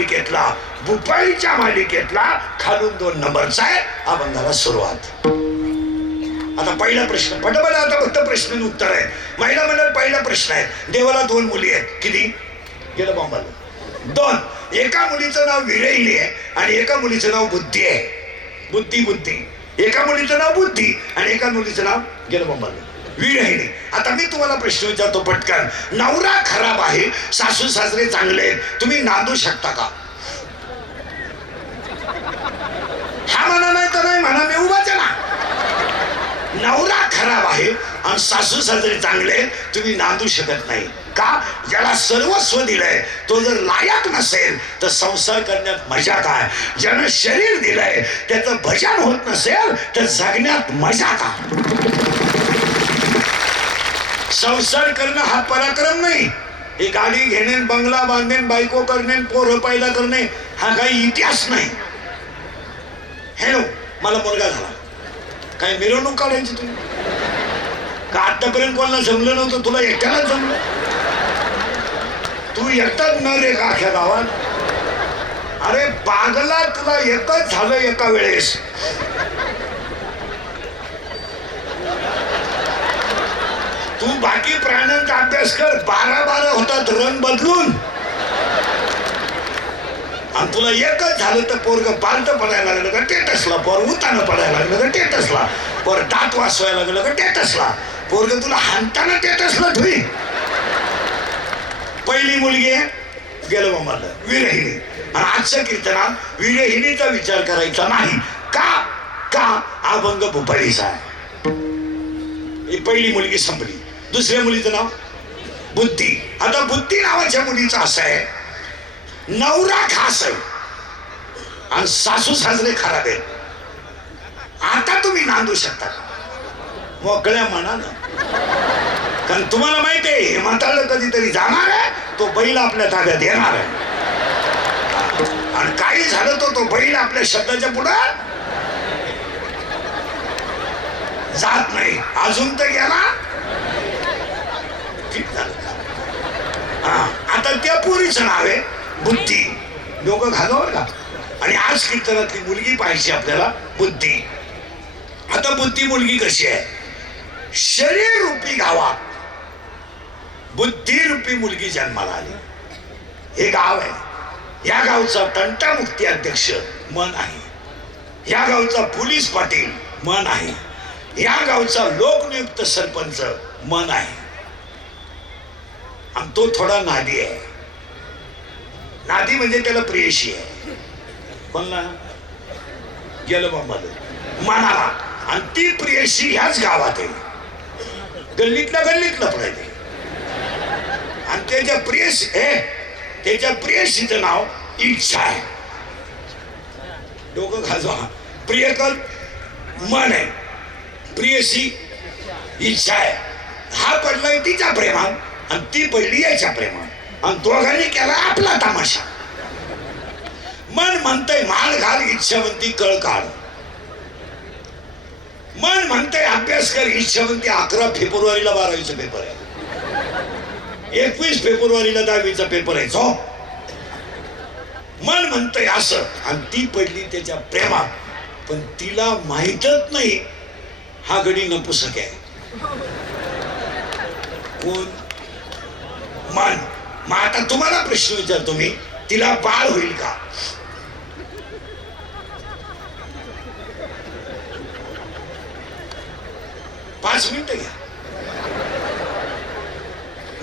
मालिकेतला, भुपाळीच्या मालिकेतला खालून 2 नंबरचा आहे अभंगाला सुरुवात. आता पहिला प्रश्न पटपट, आता फक्त प्रश्न उत्तर आहे. महिला मंडळ पहिला प्रश्न आहे. देवाला 2 मुली आहेत. किती? गेलं बॉम्बाला 2. एका मुलीचं नाव विरहिणी आहे आणि एका मुलीचं नाव बुद्धी आहे. बुद्धी बुद्धी. एका मुलीचं नाव बुद्धी आणि एका मुलीचं नाव गेलं बॉम्बाला विरहिणी. आता मी तुम्हाला प्रश्न विचारतो पटकन. नवरा खराब आहे, सासू सासरे चांगले आहेत, तुम्ही नांदू शकता का? हा म्हणा, नाही तर नाही म्हणा, मी उभाच आहे ना. नवरा खराब आहे आणि सासू सासरे चांगले आहेत, तुम्ही नांदू शकत नाही का? ज्याला सर्वस्व दिलंय तो जर लायक नसेल तर संसार करण्यात मजा काय? ज्यानं शरीर दिलंय त्याचं भजन होत नसेल तर जगण्यात मजा का? संसार करणं हा पराक्रम नाही. ही गाडी घेणे, बंगला बांधणे, बायको करणे, पोरं पैदा करणे हा काही इतिहास नाही. हॅलो, मला मुलगा झाला, काय मिरवणूक काढायची तुम्ही का? आतापर्यंत कोणाला जमलं नव्हतं, तुला एकट्यालाच जमलं. तू एकटाच न रे का अख्या गावात? अरे पागला, तुला एकच झालं एका वेळेस. तू बाकी प्राण्यांचा अभ्यास कर, 12 होतात रंग बदलून, आणि तुला एकच झालं तर पोरग पालत पडायला लागलं का टेटसला, पोर उतानं पडायला लागलं का टेटसला, पोर दात वाचवायला लागलं का टेटसला, पोरग तुला हाणताना टेटसला ठुई. पहिली मुलगी आहे गेलं मला विरहिणी. आणि आजच्या कीर्तनात विरहिणीचा विचार करायचा नाही का? का अभंग भुपाळीचा आहे. ही पहिली मुलगी संपली. दुसऱ्या मुलीचं नाव बुद्धी. आता बुद्धी नावाच्या मुलीचं असं आहे, नवरा खास आहे आणि सासू सासरे खराब आहेत. आता तुम्ही नांदू शकता का? मोकळ्या मनानं. कारण तुम्हाला माहिती आहे हे म्हातारं कधीतरी जाणार आहे, तो बैल आपल्या ताब्यात येणार आहे. आणि काही झालं तो बैल आपल्या शब्दाच्या पुढं जात नाही. अजून तर गेला. आता त्या पोरीचं नाव आहे बुद्धी. डोकं घालवर का? आणि आज कीर्तनातली मुलगी पाहिजे आपल्याला बुद्धी. आता बुद्धी मुलगी कशी आहे? शरीर रूपी गावात बुद्धी रूपी मुलगी जन्माला आली. हे गाव आहे. या गावचा तंटामुक्ती अध्यक्ष मन आहे. या गावचा पोलीस पाटील मन आहे. या गावचा लोकनियुक्त सरपंच मन आहे. आणि तो थोडा नादी आहे. नादी म्हणजे त्याला प्रेयशी आहे. कोणला? गेलं बाबाला मनाला. आणि ती प्रेयशी ह्याच गावात आहे. गल्लीतल्या गल्लीत लपडायचे. आणि त्याच्या प्रेयशीचं नाव इच्छा आहे. डोकं खाजवा. प्रियकर मन आहे, प्रियसी इच्छा आहे. हा पडलाय तिच्या प्रेमात आणि ती पडली याच्या प्रेमात आणि दोघांनी केला आपला तमाशा. मन म्हणतंय माळ घाल, इच्छा म्हणती कळ काढ. मन म्हणतंय अभ्यास कर, इच्छा म्हणती 11 फेब्रुवारीला 12वीचा पेपर आहे, 21 फेब्रुवारीला 10वीचा पेपर आहे. झो मन म्हणतंय असं आणि ती पडली त्याच्या प्रेमात. पण तिला माहीतच नाही हा गडी नपुसक आहे. कोण? मन. मग आता तुम्हाला प्रश्न विचारतो मी, तिला बाळ होईल का? पाच मिनिटं घ्या.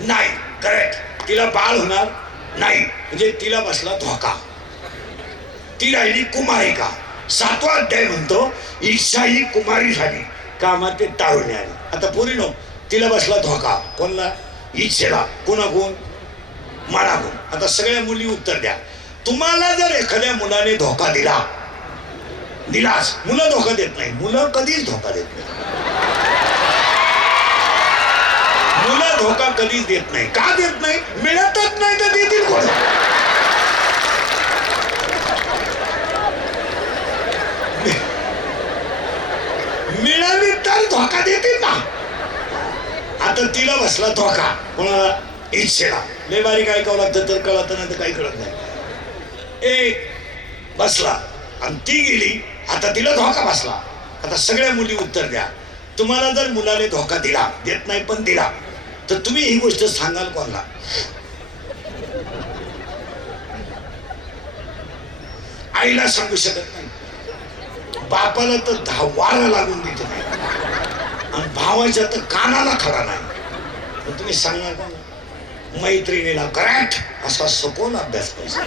नाही, करेक्ट. तिला बाळ होणार नाही म्हणजे तिला बसला धोका. ती राहिली कुमारिका. 7वा अध्याय म्हणतो इच्छा ही कुमारी झाली, कामात ते टाळून आली. आता पोरीनो, तिला बसला धोका. कोणला? इच्छेला. कोणाकोण? मनाकोण. आता सगळ्या मुली उत्तर द्या. तुम्हाला जर एखाद्या मुलाने धोका दिलाच, मुलं धोका देत नाही. मुलं कधीच धोका देत नाही. मुलं धोका कधीच देत नाही. का देत नाही? मिळतच नाही तर देतील कोण? मिळाली तर धोका देतील ना. आता तिला बसला धोका. कोणाला? इच्छेला. लय बारीक ऐकावं लागतं तर कळत नाही तर काही कळत नाही. बसला आणि ती गेली. आता तिला धोका बसला. आता सगळ्या मुली उत्तर द्या. तुम्हाला जर मुलाने धोका दिला, देत नाही पण दिला, तर तुम्ही ही गोष्ट सांगाल कोणाला? आईला सांगू शकत नाही, बापाला तर वारा लागून देत नाही, आणि भावाच्या तर कानाला खडा नाही. तुम्ही सांगणार का? मैत्रिणीला करेक्ट असा सखोल अभ्यास पाहिजे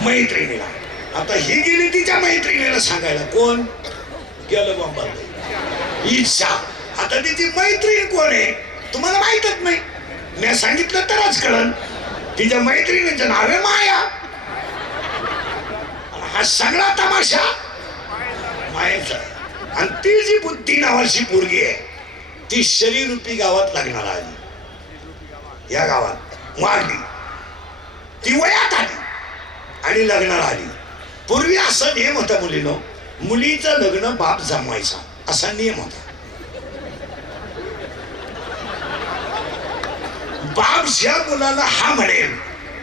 मैत्रिणीला. आता ही गेली तिच्या मैत्रिणीला सांगायला, कोण गेलं बाबा इच्छा. आता तिची मैत्रीण कोण आहे तुम्हाला माहितच नाही. मी सांगितलं तरच कळन. तिच्या मैत्रिणीचं नाव आहे माया. हा सगळा तमाशा मायाचा. आणि ती जी बुद्धी नावाची पोरगी आहे, ती शरीरूपी गावात लागणार आली. या गावात वाढली, ती वयात आली आणि लग्नाला आली. पूर्वी असा नियम होता मुलीनो, मुलीचं लग्न बाप जमवायचा असा नियम होता. बाप ज्या मुलाला हा म्हणेल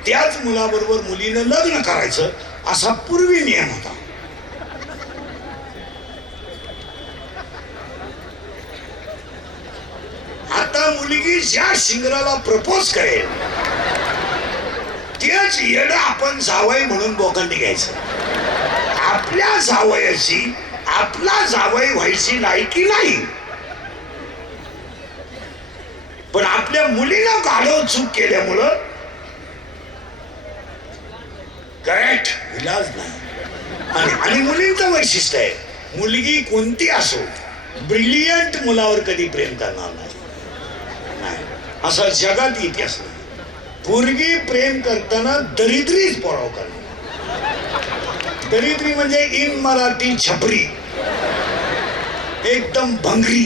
त्याच मुलाबरोबर मुलीनं लग्न करायचं असा पूर्वी नियम होता. आता मुलगी ज्या शिंगराला प्रपोज करेल तेच येडं आपण जावई म्हणून बोकांनी घ्यायचं. आपल्या जावयाची आपला जावई व्हायची लायकी नाही, पण आपल्या मुलीनं गाढव चूक केल्यामुळं करेक्ट इलाज नाही. आणि मुलींचं वैशिष्ट्य आहे, मुलगी कोणती असो ब्रिलियंट मुलावर कधी प्रेम करणार नाही. असा जगात इतिहास नाही. पोरगी प्रेम करताना दरिद्रीच पोराव करणार. दरिद्री म्हणजे इन मराठी छपरी, एकदम भंगरी.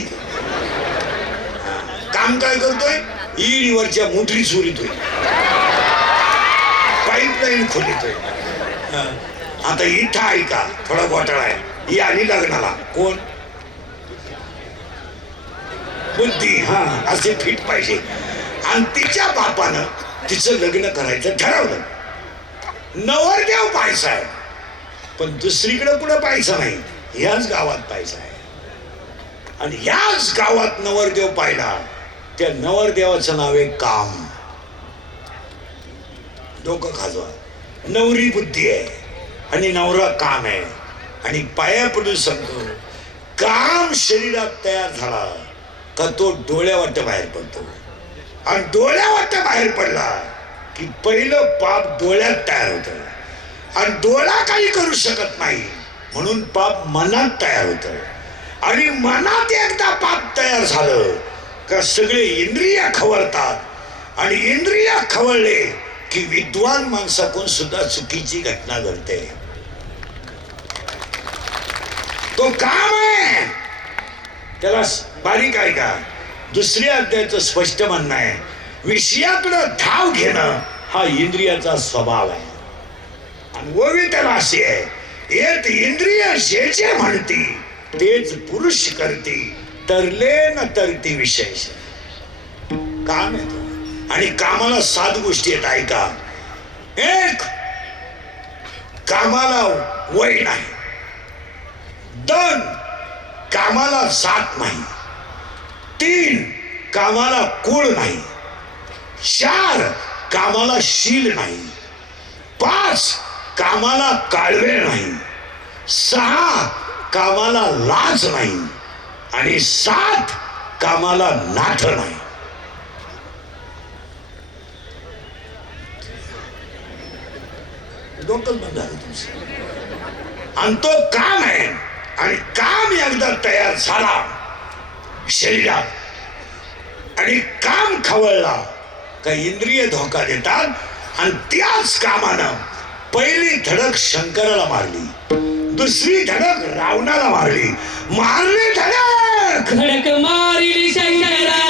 काम काय करतोय? ईडीवरच्या मोटरी चोरीतोय, पाईपलाईन खोलीतोय. आता इथं ऐका, थोडा घोटाळा आहे. ही आली लग्नाला, कोण? बुद्धी. हा, असे फिट पाहिजे. आणि तिच्या बापानं तिचं लग्न करायचं ठरवलं. नवरदेव पाहायचा आहे, पण दुसरीकडे कुठं पाहायचं नाही, ह्याच गावात पाहायचं आहे. आणि ह्याच गावात नवरदेव पाहिला. त्या नवरदेवाचं नाव आहे काम. डोकं खाजवा. नवरी बुद्धी आहे आणि नवरा काम आहे. आणि पाया पडून सांगतो, काम शरीरात तयार झाला का तो डोळ्यावाट बाहेर पडतो. आणि डोळ्यावाट बाहेर पडला की पहिलं पाप डोळ्यात तयार होतं. आणि डोळा काही करू शकत नाही म्हणून पाप मनात तयार होतं. आणि मनात एकदा पाप तयार झालं का सगळे इंद्रिय खवळतात. आणि इंद्रिय खवळले की विद्वान माणसाकडून सुद्धा चुकीची घटना घडते. तो काम आहे. त्याला बारीक आहे का? दुसऱ्या अध्यायाचं स्पष्ट म्हणणं आहे, विषयाकडं धाव घेणं हा इंद्रियाचा स्वभाव आहे. आणि ओवी त्याला अशी आहे, एक इंद्रिय जे जे म्हणती तेच पुरुष करती, तरले न तरती विशेष. काम आहे. आणि कामाला 7 गोष्टी आहेत ऐका. 1, कामाला वय नाही. 2, कामाला जात नाही. 3, कामाला कुळ नाही. 4, कामाला शील नाही. 5, कामाला काळवेळ नाही. 6, कामाला लाज नाही. आणि 7, कामाला नाथ नाही. डोकं बंद झालं तुमचं. आणि तो काम आहे. आणि काम एकदा तयार झाला शरीरात आणि काम खवळला का इंद्रिय धोका देतात. आणि त्याच कामानं पहिली धडक शंकराला मारली, दुसरी धडक रावणाला मारली. मारली धडक धडक मारली शंकरा